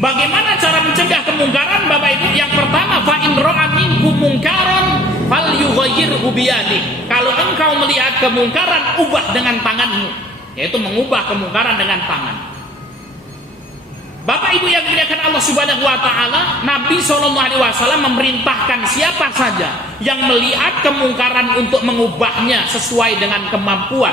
Bagaimana cara mencegah kemungkaran, Bapak Ibu? Yang pertama, fa in ra'a minkum munkaran falyughayyirhu biyadihi. Kalau engkau melihat kemungkaran, ubah dengan tanganmu, yaitu mengubah kemungkaran dengan tangan. Bapak Ibu yang dimuliakan Allah Subhanahu wa taala, Nabi SAW memerintahkan siapa saja yang melihat kemungkaran untuk mengubahnya sesuai dengan kemampuan.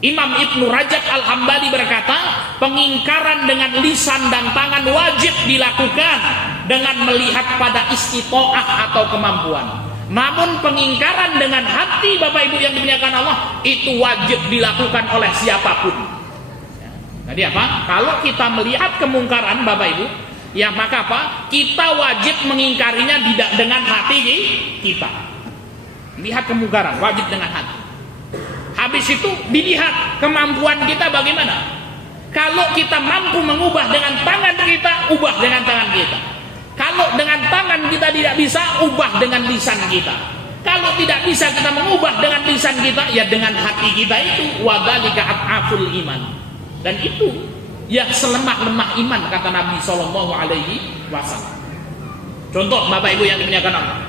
Imam Ibnu Rajab Al-Hambali berkata, pengingkaran dengan lisan dan tangan wajib dilakukan dengan melihat pada istitoah atau kemampuan. Namun pengingkaran dengan hati, Bapak Ibu yang dimuliakan Allah, itu wajib dilakukan oleh siapapun. Jadi apa? Kalau kita melihat kemungkaran, Bapak Ibu, ya maka apa? Kita wajib mengingkarinya dengan hati kita. Lihat kemungkaran wajib dengan hati. Habis itu dilihat kemampuan kita bagaimana. Kalau kita mampu mengubah dengan tangan kita, ubah dengan tangan kita. Kalau dengan tangan kita tidak bisa, ubah dengan lisan kita. Kalau tidak bisa kita mengubah dengan lisan kita, ya dengan hati kita itu. Wadzalika at'aful iman. Dan itu yang selemah-lemah iman, kata Nabi SAW. Contoh, Bapak Ibu yang dimuliakan Allah,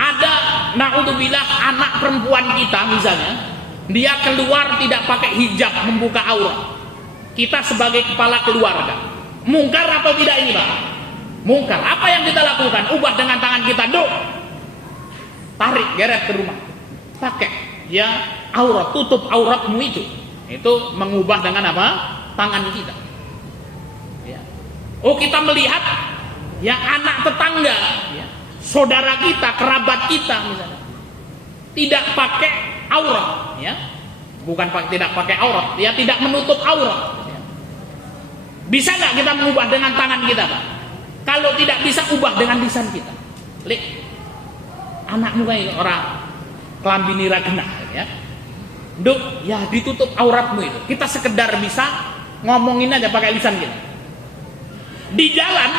ada naudzubillah anak perempuan kita misalnya, dia keluar tidak pakai hijab, membuka aurat. Kita sebagai kepala keluarga, mungkar atau tidak ini, Pak? Mungkar. Apa yang kita lakukan? Ubah dengan tangan kita, tarik geret ke rumah, pakai ya aurat, tutup auratmu itu mengubah dengan apa? Tangan kita. Ya. Oh, kita melihat yang anak tetangga, ya, saudara kita, kerabat kita misalnya, tidak pakai aurat, ya, bukan tidak pakai aurat, ya, tidak menutup aurat. Ya. Bisa nggak kita mengubah dengan tangan kita, Pak? Kalau tidak bisa, ubah dengan lisan kita. Lek, anakmu kayak orang kelambi nira genah, ya. Duk, ya ditutup auratmu itu. Kita sekedar bisa ngomongin aja pakai lisan kita. Di jalan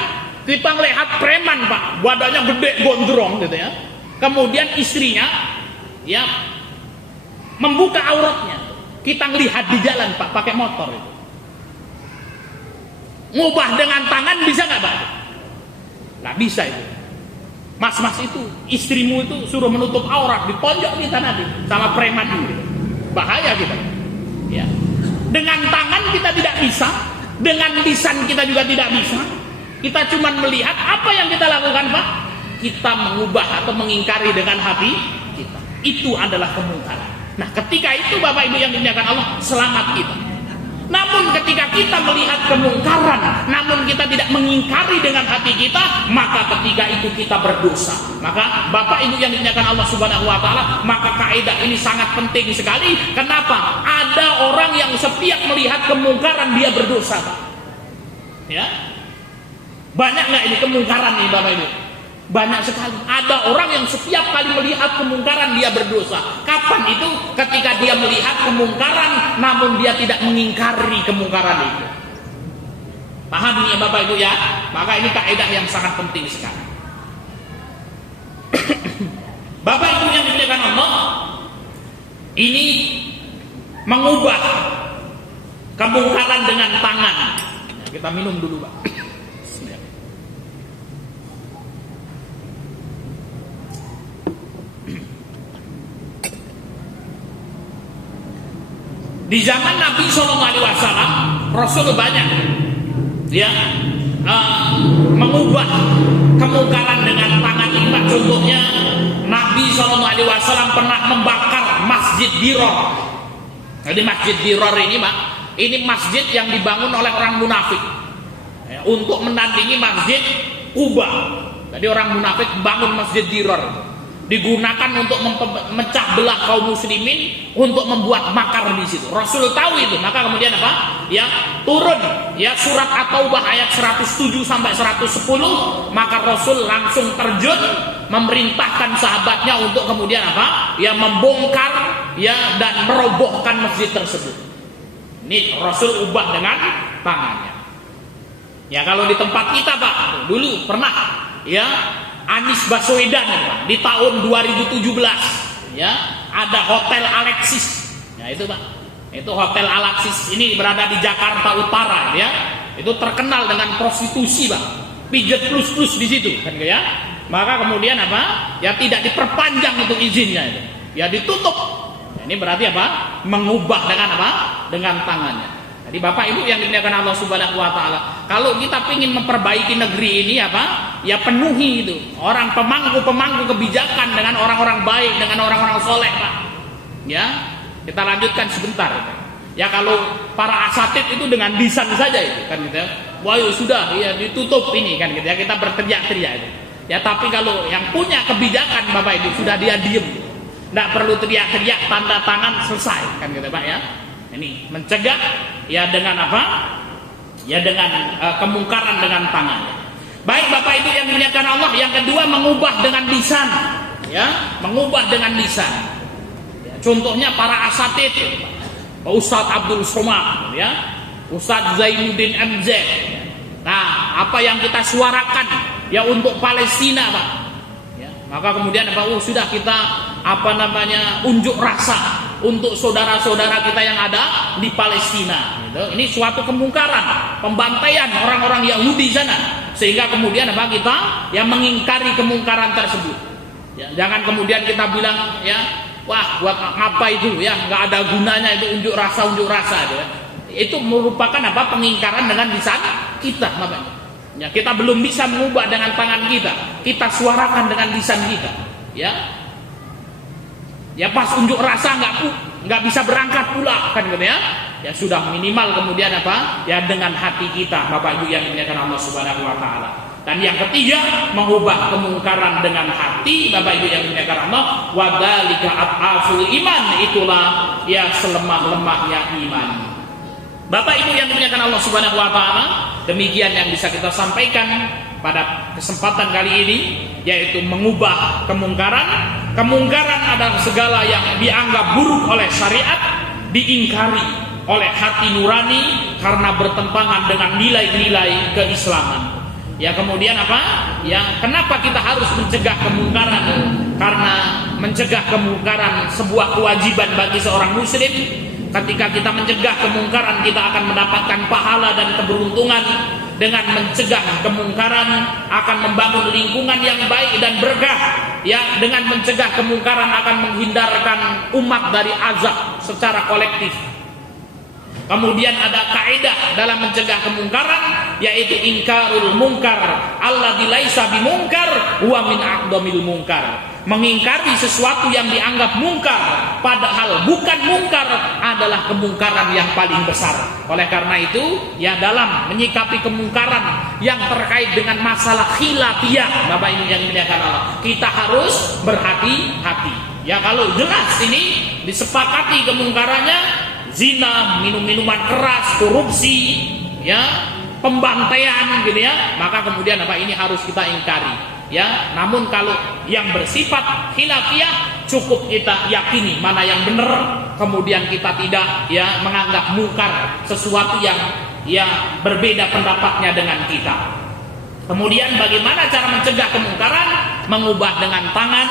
kita melihat preman, Pak, badannya gede gondrong gitu ya. Kemudian istrinya ya membuka auratnya. Kita ngelihat di jalan, Pak, pakai motor itu. Ngubah dengan tangan bisa nggak, Pak? Nggak bisa itu. Mas-mas itu, istrimu itu suruh menutup aurat, ditonjok kita nanti sama preman itu. Bahaya kita. Ya. Dengan tangan kita tidak bisa, dengan lisan kita juga tidak bisa. Kita cuma melihat. Apa yang kita lakukan, Pak? Kita mengubah atau mengingkari dengan hati kita. Itu adalah kemungkaran. Nah, ketika itu Bapak Ibu yang dimuliakan Allah, selamat kita. Namun ketika kita melihat kemungkaran, namun kita tidak mengingkari dengan hati kita, maka ketika itu kita berdosa. Maka Bapak Ibu yang dimuliakan Allah Subhanahu wa taala, maka kaidah ini sangat penting sekali. Kenapa? Ada orang yang setiap melihat kemungkaran dia berdosa, Pak. Ya. Banyak nggak ini kemungkaran nih, Bapak Ibu? Banyak sekali. Ada orang yang setiap kali melihat kemungkaran dia berdosa. Kapan itu? Ketika dia melihat kemungkaran namun dia tidak mengingkari kemungkaran itu. Paham ya Bapak Ibu ya? Maka ini kaidah yang sangat penting sekali. Bapak Ibu yang dimuliakan Allah, ini mengubah kemungkaran dengan tangan. Kita minum dulu, Pak. Di zaman Nabi SAW, Rasul banyak ya mengubah kemungkaran dengan tangan ini, Pak. Contohnya Nabi SAW pernah membakar Masjid Diror. Jadi Masjid Diror ini, Pak, ini masjid yang dibangun oleh orang munafik ya, untuk menandingi Masjid Quba. Jadi orang munafik bangun Masjid Diror, digunakan untuk memecah belah kaum muslimin, untuk membuat makar di situ. Rasul tahu itu, maka kemudian apa? Ya, turun ya surat At-Taubah ayat 107 sampai 110, maka Rasul langsung terjun memerintahkan sahabatnya untuk kemudian apa? Ya, membongkar ya dan merobohkan masjid tersebut. Ini Rasul ubah dengan tangannya. Ya, kalau di tempat kita, Pak, dulu pernah ya Anies Baswedan di tahun 2017 ya ada Hotel Alexis ya itu, Pak, itu Hotel Alexis ini berada di Jakarta Utara ya. itu terkenal dengan prostitusi, Pak. Pijet plus di situ, kan ya. Maka kemudian apa? Ya tidak diperpanjang itu izinnya itu. Ya ditutup. Ini berarti apa? Mengubah dengan apa? Dengan tangannya. Jadi Bapak Ibu yang dimuliakan Allah Subhanahu wa taala, kalau kita ingin memperbaiki negeri ini apa? Ya penuhi itu. Orang pemangku kebijakan dengan orang-orang baik, dengan orang-orang soleh, Pak. Ya, kita lanjutkan sebentar. Ya kalau para asatid itu dengan lisan saja itu kan gitu. Wah ya sudah, ya ditutup ini kan gitu ya. Kita berteriak-teriak itu. Ya tapi kalau yang punya kebijakan Bapak Ibu sudah dia diem. Tidak perlu teriak-teriak, tanda tangan, selesai kan gitu Pak ya. Ini mencegah ya dengan apa? Ya dengan kemungkaran dengan tangan. Baik Bapak Ibu yang dimuliakan Allah, yang kedua mengubah dengan lisan. Ya, mengubah dengan lisan. Ya, contohnya para asatid, Ustadz Abdul Somad, ya, Ustadz Zainuddin MZ. Nah, apa yang kita suarakan ya untuk Palestina, Pak. Ya, maka kemudian apa? Sudah kita unjuk rasa untuk saudara-saudara kita yang ada di Palestina. Gitu. Ini suatu kemungkaran, pembantaian orang-orang Yahudi sana, sehingga kemudian apa? Kita yang mengingkari kemungkaran tersebut. Ya, jangan kemudian kita bilang ya, wah buat apa itu ya, nggak ada gunanya itu unjuk rasa gitu. Itu merupakan apa? Pengingkaran dengan lisan kita, Bapak. Ya, kita belum bisa mengubah dengan tangan kita suarakan dengan lisan kita. Ya pas unjuk rasa nggak bisa berangkat pula kan gitu ya. Ya sudah minimal kemudian apa? Ya dengan hati kita, Bapak Ibu yang dimuliakan Allah Subhanahu wa taala. Dan yang ketiga, mengubah kemungkaran dengan hati, Bapak Ibu yang dimuliakan Allah, wa dzalika at'aful iman, itulah ya selemah-lemahnya iman. Bapak Ibu yang dimuliakan Allah Subhanahu wa taala, demikian yang bisa kita sampaikan pada kesempatan kali ini, yaitu mengubah kemungkaran. Kemungkaran adalah segala yang dianggap buruk oleh syariat, diingkari oleh hati nurani karena bertentangan dengan nilai-nilai keislaman. Ya kemudian apa? Ya kenapa kita harus mencegah kemungkaran? Karena mencegah kemungkaran sebuah kewajiban bagi seorang muslim. Ketika kita mencegah kemungkaran, kita akan mendapatkan pahala dan keberuntungan. Dengan mencegah kemungkaran akan membangun lingkungan yang baik dan berkah. Ya, dengan mencegah kemungkaran akan menghindarkan umat dari azab secara kolektif. Kemudian ada kaidah dalam mencegah kemungkaran, yaitu ingkarul mungkar alladzi laisa bimungkar huwa min aqdamil mungkar. Mengingkari sesuatu yang dianggap mungkar padahal bukan mungkar adalah kemungkaran yang paling besar. Oleh karena itu, ya dalam menyikapi kemungkaran yang terkait dengan masalah khilafiyah, Bapak Ibu yang dimuliakan Allah, kita harus berhati-hati. Ya kalau jelas ini disepakati kemungkarannya, zina, minum-minuman keras, korupsi, ya, pembantaian gitu ya, maka kemudian apa ini harus kita ingkari. Ya, namun kalau yang bersifat khilafiyah cukup kita yakini mana yang benar, kemudian kita tidak ya menganggap mungkar sesuatu yang ya berbeda pendapatnya dengan kita. Kemudian bagaimana cara mencegah kemungkaran? Mengubah dengan tangan,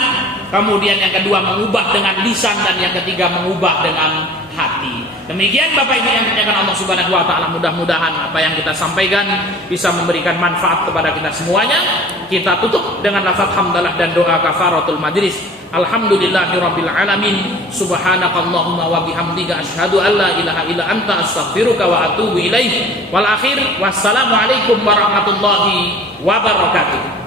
kemudian yang kedua mengubah dengan lisan, dan yang ketiga mengubah dengan hati. Demikian Bapak Ibu yang dimuliakan Allah Subhanahu wa taala, mudah-mudahan apa yang kita sampaikan bisa memberikan manfaat kepada kita semuanya. Kita tutup dengan lafaz hamdalah dan doa kafaratul majlis. Alhamdulillahirabbil alamin. Subhanakallahumma wa bihamdika asyhadu an la ilaha illa anta astaghfiruka wa atubu ilaik. Wal akhir wassalamu alaikum warahmatullahi wabarakatuh.